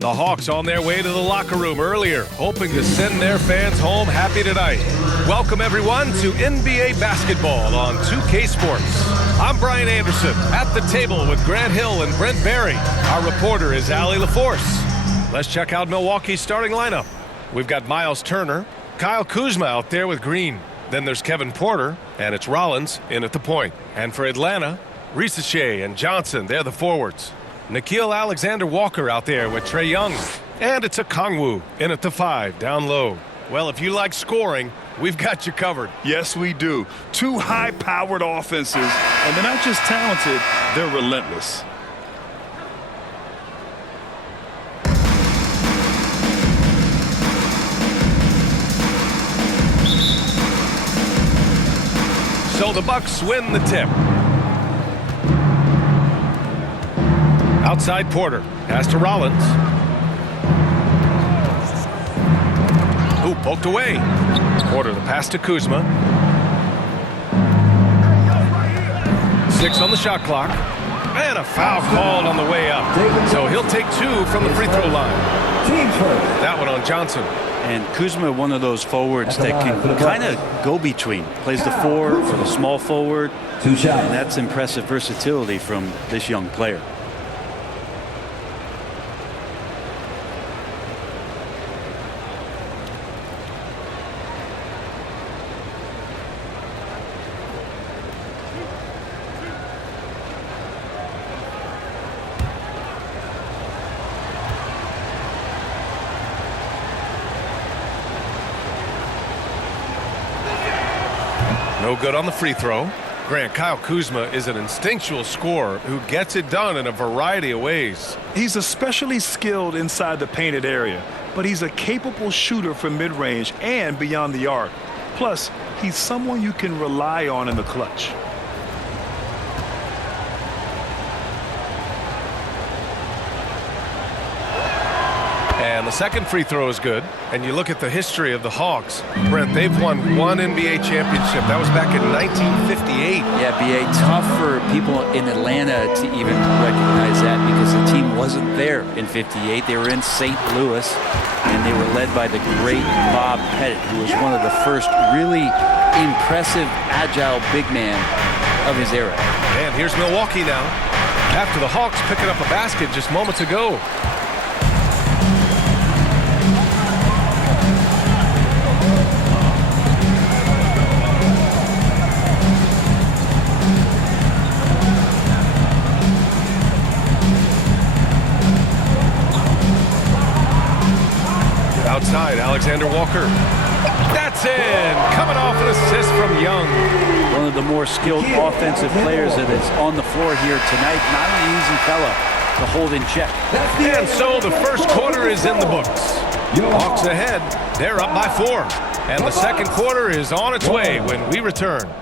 The Hawks on their way to the locker room earlier, hoping to send their fans home happy tonight. Welcome, everyone, to NBA basketball on 2K Sports. I'm Brian Anderson, at the table with Grant Hill and Brent Barry. Our reporter is Allie LaForce. Let's check out Milwaukee's starting lineup. We've got Miles Turner, Kyle Kuzma out there with Green. Then there's Kevin Porter, and it's Rollins in at the point. And for Atlanta, RECIBE and Johnson, they're the forwards. Nickeil Alexander-Walker out there with Trae Young. And it's Okongwu in at the 5, down low. Well, if you like scoring, we've got you covered. Yes, we do. Two high-powered offenses, and they're not just talented, they're relentless. So the Bucks win the tip. Outside Porter, pass to Rollins. Ooh, poked away. Porter, the pass to Kuzma. 6 on the shot clock. And a foul called on the way up. So he'll take 2 from the free throw line. That one on Johnson. And Kuzma, one of those forwards that can kind of go between. Plays the 4 or the small forward. And that's impressive versatility from this young player. No good on the free throw. Grant, Kyle Kuzma is an instinctual scorer who gets it done in a variety of ways. He's especially skilled inside the painted area, but he's a capable shooter from mid-range and beyond the arc. Plus, he's someone you can rely on in the clutch. And the second free throw is good. And you look at the history of the Hawks. Brent, they've won 1 NBA championship. That was back in 1958. Yeah, B.A., tough for people in Atlanta to even recognize that because the team wasn't there in 58. They were in St. Louis, and they were led by the great Bob Pettit, who was one of the first really impressive, agile big man of his era. And here's Milwaukee now. After the Hawks picking up a basket just moments ago. Outside, Alexander-Walker. That's in! Coming off an assist from Young. One of the more skilled offensive players that is on the floor here tonight. Not an easy fella to hold in check. And so the first quarter is in the books. Hawks ahead. They're up by 4. And the second quarter is on its way when we return.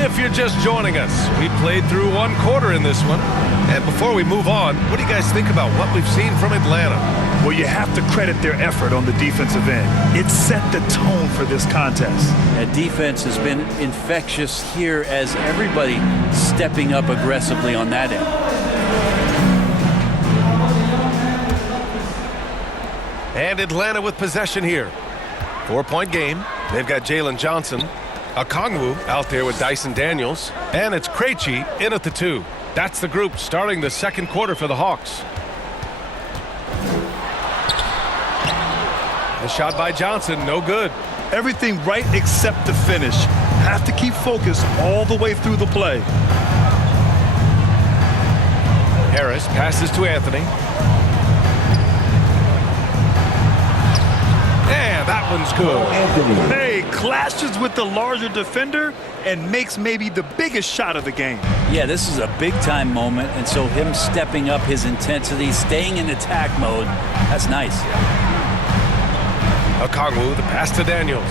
If you're just joining us, we played through 1 quarter in this one. And before we move on, what do you guys think about what we've seen from Atlanta? Well, you have to credit their effort on the defensive end. It set the tone for this contest. That defense has been infectious here as everybody stepping up aggressively on that end. And Atlanta with possession here. 4-point game. They've got Jalen Johnson. Okongwu out there with Dyson Daniels. And it's Krejci in at the 2. That's the group starting the second quarter for the Hawks. The shot by Johnson, no good. Everything right except the finish. Have to keep focused all the way through the play. Harris passes to Anthony. And that one's good. Hey, clashes with the larger defender and makes maybe the biggest shot of the game. Yeah, this is a big-time moment, and so him stepping up his intensity, staying in attack mode, that's nice. Okongwu, the pass to Daniels.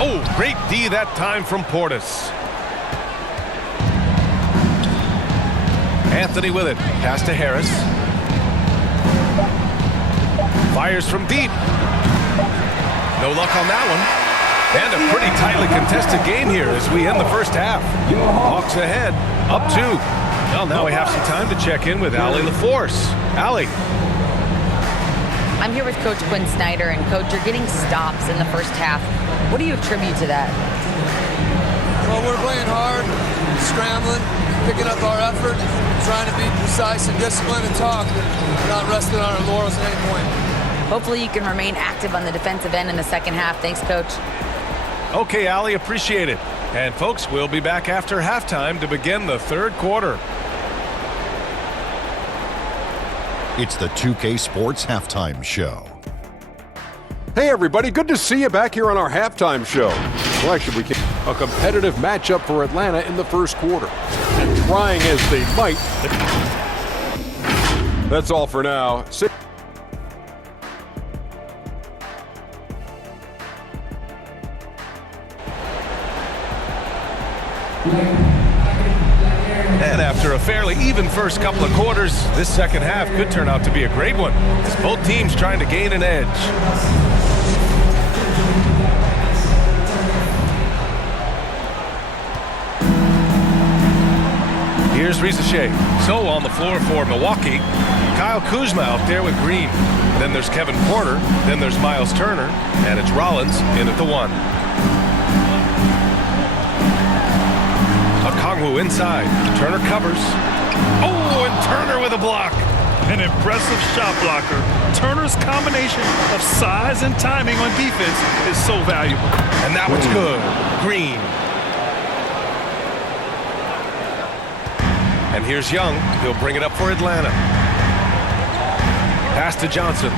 Oh, great D that time from Portis. Anthony with it. Pass to Harris. Fires from deep. No luck on that one. And a pretty tightly contested game here as we end the first half. Hawks ahead, up 2. Well, now we have some time to check in with Allie LaForce. Allie. I'm here with Coach Quinn Snyder, and Coach, you're getting stops in the first half. What do you attribute to that? Well, we're playing hard, scrambling, picking up our effort, trying to be precise and disciplined and talk. We're not resting on our laurels at any point. Hopefully you can remain active on the defensive end in the second half. Thanks, Coach. Okay, Allie, appreciate it. And folks, we'll be back after halftime to begin the third quarter. It's the 2K Sports Halftime Show. Hey everybody, good to see you back here on our halftime show. Well, actually, we came a competitive matchup for Atlanta in the first quarter. And trying as they might. That's all for now. And after a fairly even first couple of quarters, this second half could turn out to be a great one, as both teams trying to gain an edge. Here's Rizachet. So on the floor for Milwaukee, Kyle Kuzma out there with Green. Then there's Kevin Porter. Then there's Miles Turner. And it's Rollins in at the 1. Okongwu inside. Turner covers. Oh, and Turner with a block. An impressive shot blocker. Turner's combination of size and timing on defense is so valuable. And that one's good. Green. And here's Young. He'll bring it up for Atlanta. Pass to Johnson.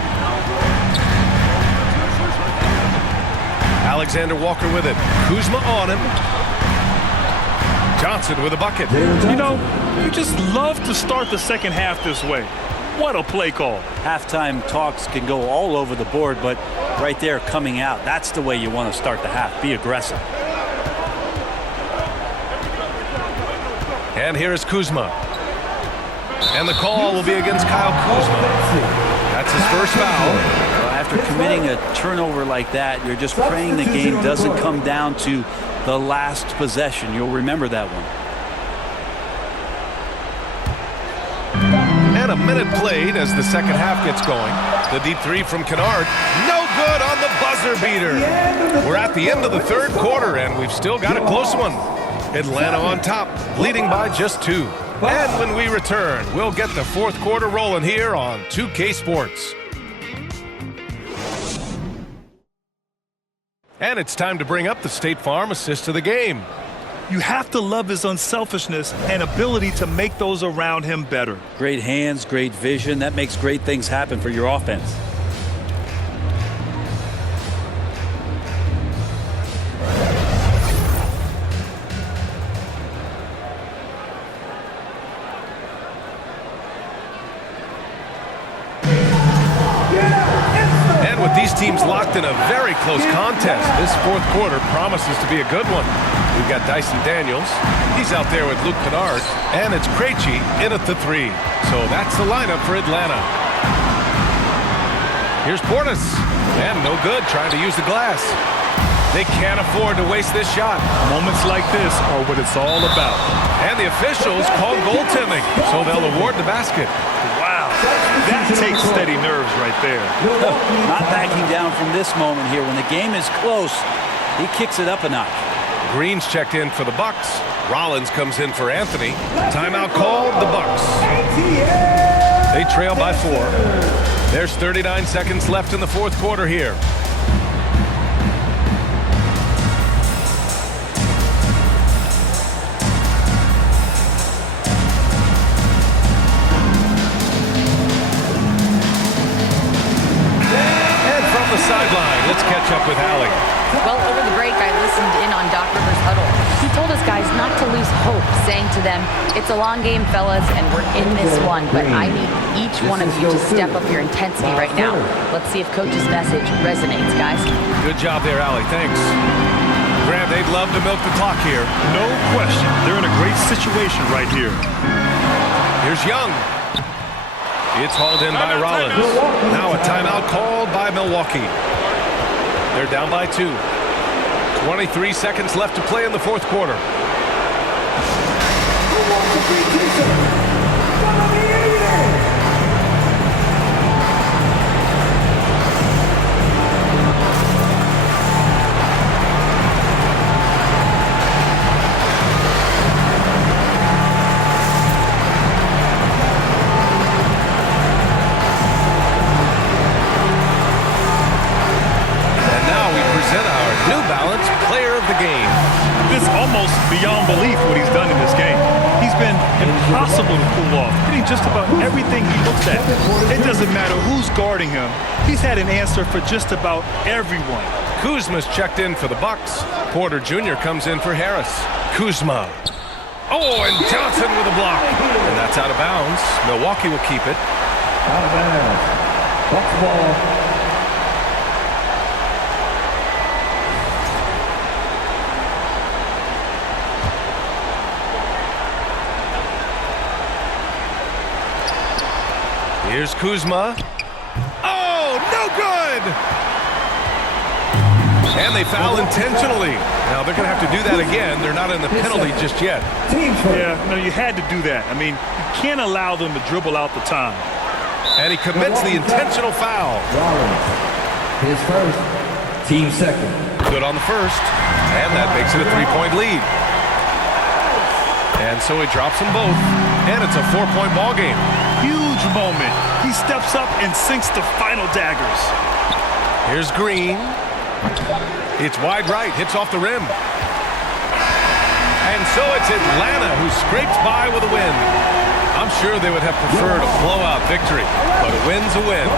Alexander Walker with it. Kuzma on him. Johnson with a bucket. You know, you just love to start the second half this way. What a play call. Halftime talks can go all over the board, but right there coming out, that's the way you want to start the half. Be aggressive. And here is Kuzma. And the call will be against Kyle Kuzma. That's his first foul. Well, after committing a turnover like that, you're just praying the game doesn't come down to the last possession. You'll remember that one. And a minute played as the second half gets going. The deep 3 from Kennard. No good on the buzzer beater. We're at the end of the third quarter, and we've still got a close one. Atlanta on top, leading by just 2. And when we return, we'll get the fourth quarter rolling here on 2K Sports. And it's time to bring up the State Farm assist of the game. You have to love his unselfishness and ability to make those around him better. Great hands, great vision. That makes great things happen for your offense. With these teams locked in a very close contest, this fourth quarter promises to be a good one. We've got Dyson Daniels. He's out there with Luke Kennard. And it's Krejci in at the 3. So that's the lineup for Atlanta. Here's Portis. And no good, trying to use the glass. They can't afford to waste this shot. Moments like this are what it's all about. And the officials call goaltending, so they'll award the basket. Wow, that takes steady nerves right there. Not backing down from this moment here. When the game is close, he kicks it up a notch. Green's checked in for the Bucks. Rollins comes in for Anthony. Timeout called, the Bucks. They trail by 4. There's 39 seconds left in the fourth quarter here. Sideline. Let's catch up with Allie. Well, over the break, I listened in on Doc Rivers' huddle. He told us guys not to lose hope, saying to them, it's a long game, fellas, and we're in this one, but I need each one of you to step up your intensity right now. Let's see if Coach's message resonates, guys. Good job there, Allie. Thanks. Grant, they'd love to milk the clock here. No question. They're in a great situation right here. Here's Young. It's hauled in by Rollins. Now a timeout called by Milwaukee. They're down by 2. 23 seconds left to play in the fourth quarter. New Balance Player of the Game. This almost beyond belief what he's done in this game. He's been impossible to pull off, hitting just about everything he looks at. It doesn't matter who's guarding him. He's had an answer for just about everyone. Kuzma's checked in for the Bucks. Porter Jr. comes in for Harris. Kuzma. Oh, and Johnson with a block. And that's out of bounds. Milwaukee will keep it. Out of bounds. Bucks ball. Here's Kuzma. Oh, no good! And they foul intentionally. Now they're going to have to do that again. They're not in the penalty just yet. Yeah, no, you had to do that. I mean, you can't allow them to dribble out the time. And he commits the intentional foul. His first, team second. Good on the first. And that makes it a 3-point lead. And so he drops them both. And it's a 4-point ball game. Huge moment. He steps up and sinks the final daggers. Here's Green. It's wide right, hits off the rim. And so it's Atlanta who scrapes by with a win. I'm sure they would have preferred a blowout victory, but a win's a win.